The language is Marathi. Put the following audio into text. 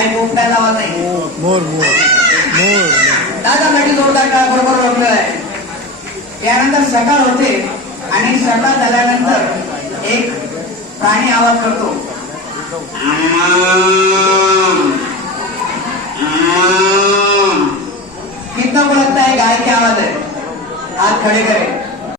काय पोपटायला आवाज नाही. मोर मोर मोर दादा साठी जोरदार टाळ्या बरोबर ओळखलं आहे. त्यानंतर सकाळ होते आणि सकाळ झाल्यानंतर एक प्राणी आवाज करतो. कितना बोलता है गाय के आवाज है. हाथ खड़े करे.